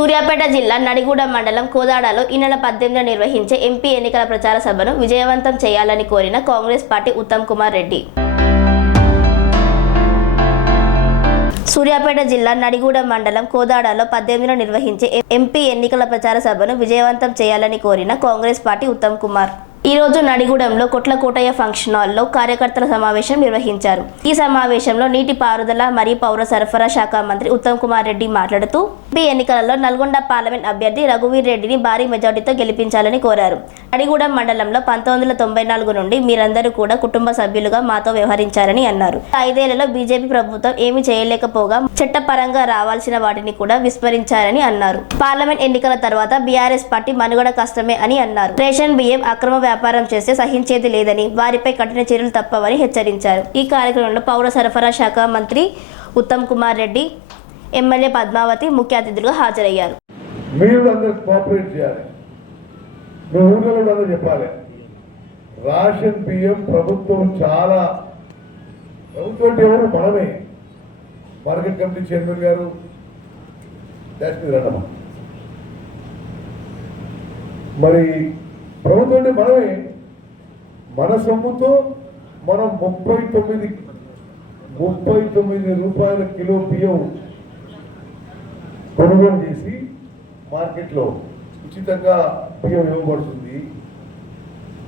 సూర్యాపేట జిల్లా నడిగూడ మండలం కోదాడలో ఈ నెల 18న నిర్వహించే ఎంపీ ఎన్నికల ప్రచార సభను విజయవంతం చేయాలని కోరిన కాంగ్రెస్ పార్టీ ఉత్తమ్ కుమార్ రెడ్డి. సూర్యాపేట జిల్లా నడిగూడ మండలం కోదాడలో 18న నిర్వహించే ఎంపీ ఎన్నికల ప్రచార సభను విజయవంతం చేయాలని కోరిన కాంగ్రెస్ పార్టీ ఉత్తమ్ కుమార్ ఈ రోజు నడిగూడెంలో కొట్లకోటయ్య ఫంక్షన్ హాల్లో కార్యకర్తల సమావేశం నిర్వహించారు. ఈ సమావేశంలో నీటిపారుదల మరియు పౌర సరఫరా శాఖ మంత్రి ఉత్తమ్ కుమార్ రెడ్డి మాట్లాడుతూ ఎంపీ ఎన్నికలలో నల్గొండ పార్లమెంట్ అభ్యర్థి రఘువీర్ రెడ్డిని భారీ మెజార్టీతో గెలిపించాలని కోరారు. నడిగూడెం మండలంలో 1994 నుండి మీరందరూ కూడా కుటుంబ సభ్యులుగా మాతో వ్యవహరించారని అన్నారు. 5 ఏళ్లలో బీజేపీ ప్రభుత్వం ఏమీ చేయలేకపోగా చట్టపరంగా రావాల్సిన వాటిని కూడా విస్మరించారని అన్నారు. పార్లమెంట్ ఎన్నికల తర్వాత బీఆర్ఎస్ పార్టీ మనుగడ కష్టమే అని అన్నారు. రేషన్ బియ్యం అక్రమ వ్యాపారం చేస్తే సహించేది లేదని, వారిపై కఠిన చర్యలు తప్పవని హెచ్చరించారు. ఈ కార్యక్రమంలో పౌర సరఫరా శాఖ మంత్రి ఉత్తమ్ కుమార్ రెడ్డి, ఎమ్మెల్యే పద్మావతి ముఖ్య అతిథులుగా హాజరయ్యారు. మీరు అందరూ కోఆపరేట్ చేయాలి. మీ ఊళ్ళో అందరూ చెప్పాలి. రేషన్ బియ్యం ప్రభుత్వం చాలా ప్రభుత్వం ఎవరు మనమే. మార్కెట్ కమిటీ చైర్మన్ గారు రండమ్మా. మరి ప్రభుత్వం అంటే మనమే. మన సొమ్ముతో మనం 39 రూపాయల కిలో బియ్యం కొనుగోలు చేసి మార్కెట్లో ఉచితంగా బియ్యం ఇవ్వబడుతుంది.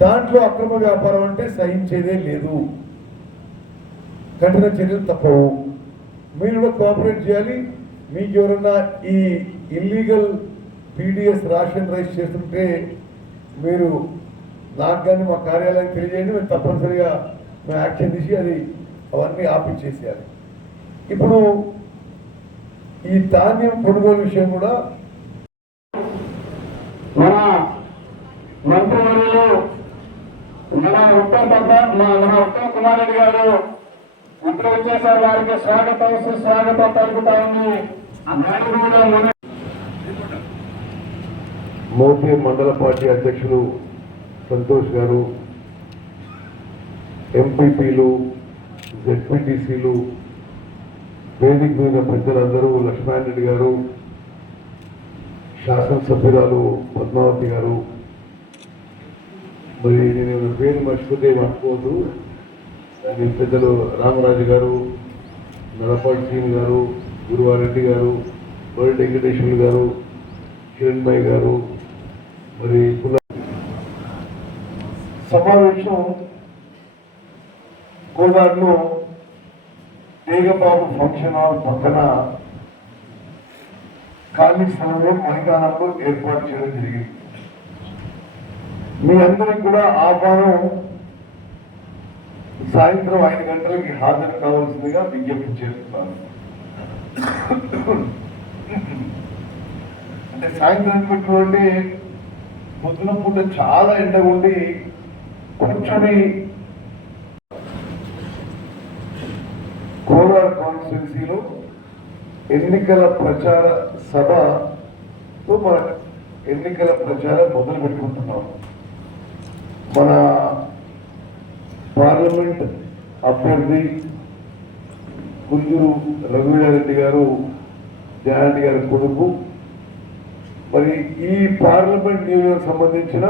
దాంట్లో అక్రమ వ్యాపారం అంటే సహించేదే లేదు, కఠిన చర్యలు తప్పవు. మీరు కూడా కోఆపరేట్ చేయాలి. మీకు ఎవరన్నా ఈ ఇల్లీగల్ పీడిఎస్ రేషన్ రైస్ చేస్తుంటే మీరు నాకు కానీ మా కార్యాలయానికి తెలియజేయండి. మేము తప్పనిసరిగా మేము యాక్షన్ తీసి అవన్నీ ఆపించేసేయాలి. ఇప్పుడు ఈ ధాన్యం కొనుగోలు విషయం కూడా మన మంత్రివర్యులు మన ఉత్తమ్ కుమార్ రెడ్డి గారు ఇప్పుడు వచ్చేసారి వారికి స్వాగతం సుస్వాగతం పలుకుతా ఉంది. మోపీ మండల పార్టీ అధ్యక్షులు సంతోష్ గారు, ఎంపీపీలు, జెడ్పీటీసీలు, వేదిక మీద పెద్దలందరూ, లక్ష్మణ్ రెడ్డి గారు, శాసనసభ్యురాలు పద్మావతి గారు, మరి నేను పేరు మర్చిపోతే మర్చిపోవద్దు. అది పెద్దలు రామరాజు గారు, నలపాటి శ్రీని గారు, గురువారెడ్డి గారు, బోల్డ్ వెంకటేశ్వర్లు గారు, కిరణ్ భాయ్ గారు, మరి సమావేశం కోదాడలో తేగబాబు ఫంక్షన్ హాల్ పక్కన ఖాళీ స్థలంలో మైదానంలో ఏర్పాటు చేయడం జరిగింది. మీ అందరికి కూడా ఆహ్వానం సాయంత్రం 5 గంటలకి హాజరు కావాల్సిందిగా విజ్ఞప్తి చేస్తున్నాను. అంటే సాయంత్రం పెట్టుకుంటే పొద్దున పూట చాలా ఎండగా ఉండి కూర్చొని కోలార్ కాన్స్టిట్యున్సీలో ఎన్నికల ప్రచార సభతో మన ఎన్నికల ప్రచారం మొదలు పెట్టుకుంటున్నాం. మన పార్లమెంట్ అభ్యర్థి కుంజూరు రఘువీరారెడ్డి గారు, జయారెడ్డి గారి కొడుకు, మరి ఈ పార్లమెంట్ నియోజకవర్గం సంబంధించిన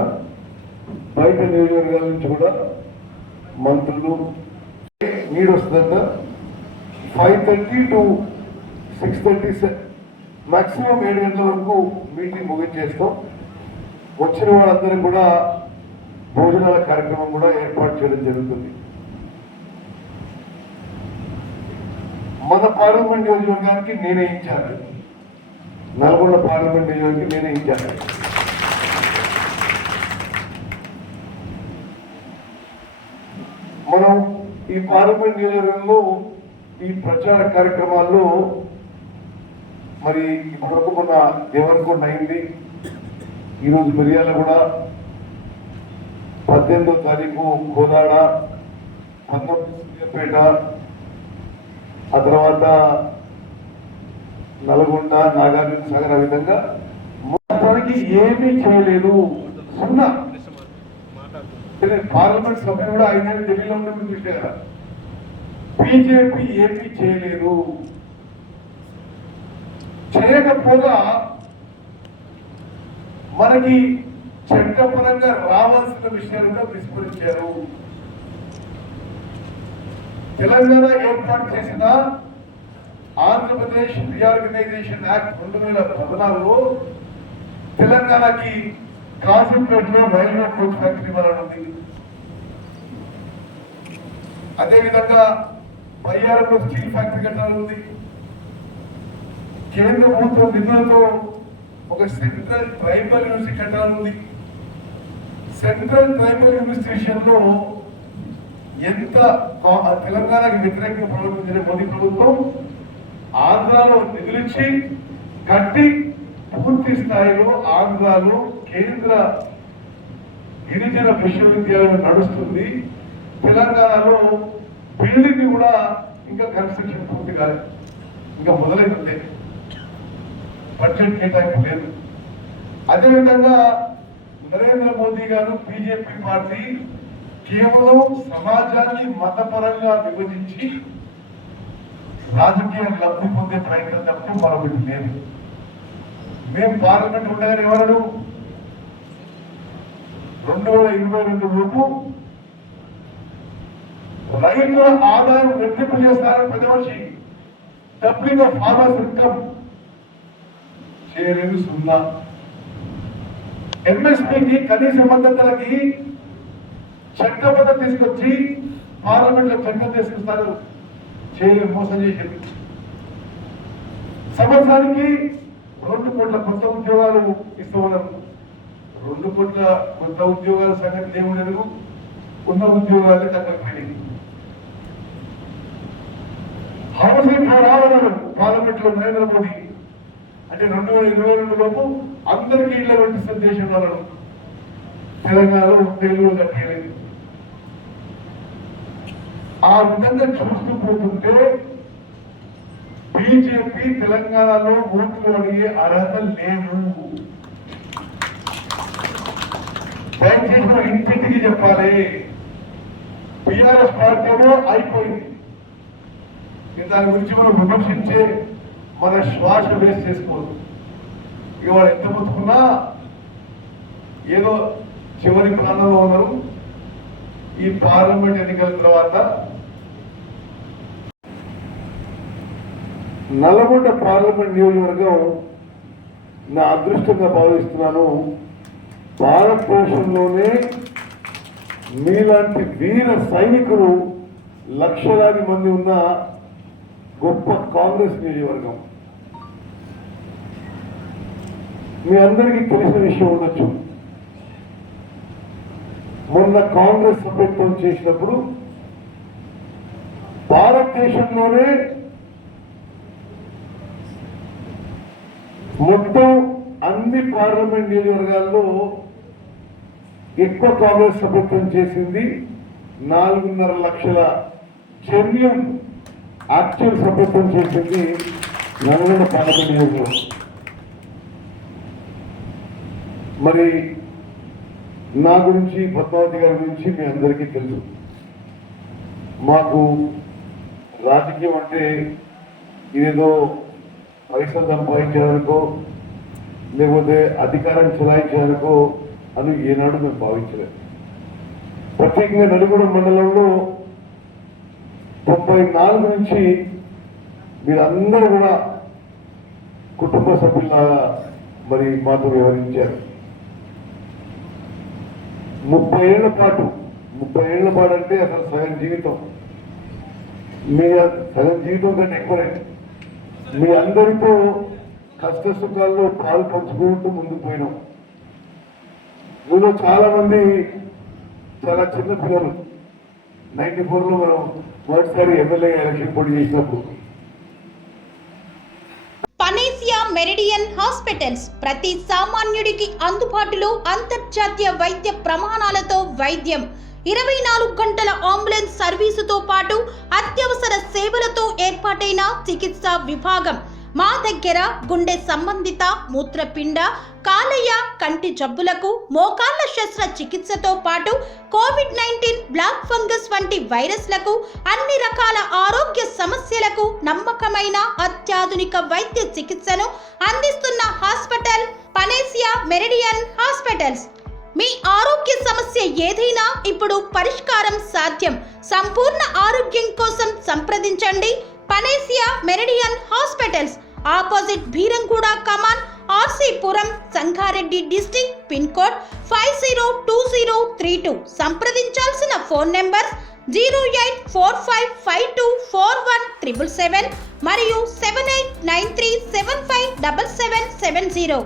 బయట నియోజకవర్గాల నుంచి కూడా మంత్రులు నీడు వస్తుందంట. 5:30 to 6:30 మాక్సిమం 7 గంటల వరకు మీటింగ్ ముగించేస్తాం. వచ్చిన వాళ్ళందరూ కూడా భోజనాల కార్యక్రమం కూడా ఏర్పాటు చేయడం జరుగుతుంది. మన పార్లమెంట్ నియోజకవర్గానికి నేనే ఇన్ఛార్జ్, నల్గొండ పార్లమెంట్ నియోజకవర్గానికి నేనే ఇన్ఛార్జ్. మనం ఈ పార్లమెంట్ నియోజకవర్గంలో ఈ ప్రచార కార్యక్రమాల్లో మరి ఇప్పటివరకు మొన్న దేవరకొండ అయింది, ఈరోజు మిర్యాల కూడా, 18వ తారీఖు కోదాడ, 19 సూర్యాపేట, ఆ తర్వాత నల్గొండ, నాగార్జున సాగర్, ఆ విధంగా మొత్తానికి ఏమీ చేయలేదు. సున్నా. పార్లమెంట్ సభ్యులు కూడా 5 ఏళ్ళు ఢిల్లీలో ఉన్నప్పుడు చూసే కదా. బీజేపీ ఏమీ చేయలేదు. చేయకపోగా మనకి చట్టపరంగా రావాల్సిన విషయాలుగా విస్మరించారు. తెలంగాణ ఏర్పాటు చేసిన ఆంధ్రప్రదేశ్ రీఆర్గనైజేషన్ యాక్ట్ 2014లో తెలంగాణకి కాజీపేటలో రైల్వే కోచ్ ఫ్యాక్టరీ ఇవ్వాలనుంది. అదేవిధంగా బయ్యారంలో స్టీల్ ఫ్యాక్టరీ కట్టాలనుంది. కేంద్ర ప్రభుత్వం నిధులతో ఒక సెంట్రల్ ట్రైబల్ యూనివర్సిటీ కట్టాలనుంది. సెంట్రల్ ట్రైబల్ యూనివర్సిటీ విషయంలో ఎంత తెలంగాణకి వ్యతిరేకంగా ప్రవర్తించిన మోదీ ప్రభుత్వం ఆంధ్రాలో నిధులిచ్చి కట్టి పూర్తి స్థాయిలో ఆంధ్రాలో కేంద్ర గిరిజన విశ్వవిద్యాలయం నడుస్తుంది. తెలంగాణలో బిల్డింగ్ కూడా ఇంకా కన్స్ట్రక్షన్ పూర్తి కాలేదు, ఇంకా మొదలైంది, బడ్జెట్ కేటాయింపు లేదు. అదేవిధంగా నరేంద్ర మోదీ గారు బీజేపీ పార్టీ కేవలం సమాజాన్ని మతపరంగా విభజించి రాజకీయ లబ్ధి పొందే ప్రయత్నం తప్ప మరొకటి లేదు. మేము పార్లమెంట్ ఉండగానే ఎవరు 2022 లోపు రైతుల ఆదాయం రెట్టింపు చేస్తారని ప్రతిపక్షి డబ్లింగ్ ఆఫ్ ఫార్మర్స్ ఇన్కమ్ చేయలేదు, 0. ఎంఎస్పీకి కనీస మద్దతులకి చట్టబద్ధత తీసుకొచ్చి పార్లమెంట్ లో చట్టం తీసుకొస్తారు, చేయలేదు, మోసం చేసింది. సంవత్సరానికి 2 కోట్ల కొత్త ఉద్యోగాలు ఇస్తామన్నారు. 2 కోట్ల కొత్త ఉద్యోగాల సంగతి ఏముండదు, ఉన్న ఉద్యోగాలే తగ్గకపోయినాయి. హౌసింగ్ ఫర్ ఆల్ అన్నారు పార్లమెంట్ లో నరేంద్ర మోదీ. అంటే 2022 లోపు అందరికీ ఇళ్ల కట్టిస్తున్న దేశం వాళ్ళు తెలంగాణలో 3 కట్టలేదు. ఆ విధంగా చూస్తూ పోతుంటే బీజేపీ తెలంగాణలో ఓట్లు అడిగే అర్హత లేదు. దయచేసి మనం ఇంటింటికి చెప్పాలి. టీఆర్ఎస్ పార్టీలో అయిపోయింది. దాని గురించి మనం విమర్శించే మన శ్వాస వేస్ట్ చేసుకోవద్దు. ఇక వాళ్ళు ఎంత బతుకున్నా ఏదో చివరి ప్రాణంలో ఉన్నారు. ఈ పార్లమెంట్ ఎన్నికల తర్వాత నల్గొండ పార్లమెంట్ నియోజకవర్గం నా అదృష్టంగా భావిస్తున్నాను. భారతదేశంలోనే మీలాంటి వీర సైనికులు లక్షలాది మంది ఉన్న గొప్ప కాంగ్రెస్ నియోజకవర్గం. మీ అందరికీ తెలిసిన విషయం ఉండొచ్చు, మొన్న కాంగ్రెస్ సభ్యత్వం చేసినప్పుడు భారతదేశంలోనే మొత్తం అన్ని పార్లమెంట్ నియోజకవర్గాల్లో ఎక్కువ కాంగ్రెస్ సభ్యత్వం చేసింది 4.5 లక్షల జెన్యూన్ యాక్చువల్ సభ్యత్వం చేసింది నల్గొండ పార్లమెంట్ నియోజకవర్గం. మరి నా గురించి, పద్మావతి గారి గురించి మీ అందరికీ తెలుసు. మాకు రాజకీయం అంటే ఇదేదో పైసలు సంపాదించడానికో లేకపోతే అధికారం చెలాయించడానికో అని ఏనాడు మేము భావించలేదు. ప్రత్యేకంగా నల్గొండ మండలంలో 94 నుంచి మీరందరూ కూడా కుటుంబ సభ్యులాగా మరి మాతో వ్యవహరించారు. 30 ఏళ్ల పాటు అంటే అసలు సగం జీవితం, మీ సగం జీవితం కంటే ఎక్కువనే మీ అందరితో కష్ట సుఖాల్లో పాలు పంచుకుంటూ ముందుకు పోయినాం. మీలో చాలా మంది చాలా చిన్న పిల్లలు. 94లో మనం మొదటిసారి ఎమ్మెల్యే ఎలక్షన్ పోటీ చేసినప్పుడు. పనేసియా మెరిడియన్ హాస్పిటల్స్ ప్రతి సామాన్యుడికి అందుబాటులో అంతర్జాతీయ వైద్య ప్రమాణాలతో వైద్యం, 24 గంటల అంబులెన్స్ సర్వీసుతో పాటు అత్యవసర సేవలతో ఏర్పాటైన చికిత్సా విభాగం. మా దగ్గర గుండె సంబంధిత, మూత్రపిండ, కాలేయ, కంటి జబ్బులకు, మోకాళ్ల శస్త్ర చికిత్సతో పాటు కోవిడ్-19, బ్లాక్ ఫంగస్ వంటి వైరస్లకు, అన్ని రకాల ఆరోగ్య సమస్యలకు నమ్మకమైన అత్యాధునిక వైద్య చికిత్సను అందిస్తున్న హాస్పిటల్ పనేసియా మెరిడియన్ హాస్పిటల్స్. మీ ఆరోగ్య సమస్య ఏదైనా ఇప్పుడు పరిష్కారం సాధ్యం. సంపూర్ణ ఆరోగ్యం కోసం సంప్రదించండి panacea meridian hospitals, opposite Bheeramguda కమాన్, RC Puram, Sangareddy district, pin code 502032. సంప్రదించాల్సిన ఫోన్ నెంబర్ 0845524177 మరియు 7893757770.